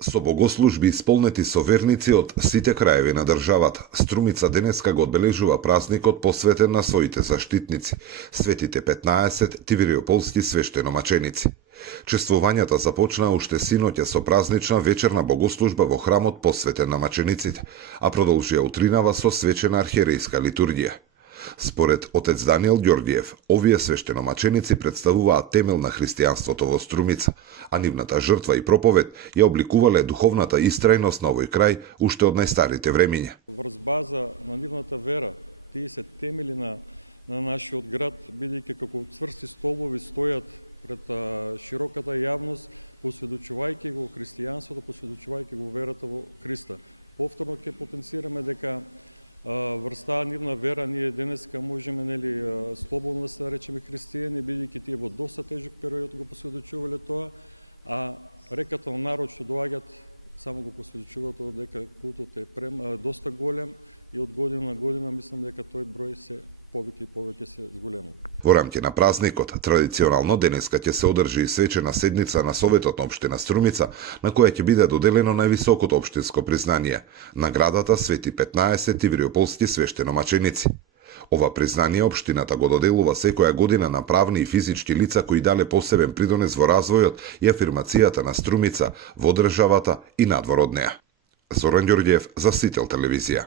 Со богослужби исполнети со верници од сите краеви на државата, Струмица денеска го одбележува празникот посветен на своите заштитници, светите 15 тивриополски свештеномаченици. Чествувањата започнаа уште синоќа со празнична вечерна богослужба во храмот посветен на мачениците, а продолжија утринава со свечена архиерејска литургија. Според отец Даниел Ѓорѓиев, овие свештеномаченици представуваат темел на христијанството во Струмица, а нивната жртва и проповед ја обликувале духовната истрајност на овој крај уште од најстарите времиња. Врз база на нивната вера, тие се темели на нашиот град, бидејќи како цврсти столбови стојат пред широката јавност, посведочувајќи го христијанството, посведочувајќи го верата во Христа. Повторно ќе потенцираме дека врз таа нивна вера ние денеска можеме слободно да се наречеме христијани, бидејќи тие во доста тежок период го посведочувале тоа, а реката на народ што доаѓаат само го посведочуваат дека култот е доста голем и од година на година мислам дека тој број се повеќе и повеќе се зголемува. Во рамки на празникот, традиционално денеска ќе се одржи и свечена седница на Советот на општина Струмица, на која ќе биде доделено највисокото општинско признание – наградата Свети 15 тивриополски свештеномаченици. Ова признание општината го доделува секоја година на правни и физички лица кои дале посебен придонес во развојот и афирмацијата на Струмица во државата и надвор од неа. Зоран Ѓорѓиев за Сител телевизија.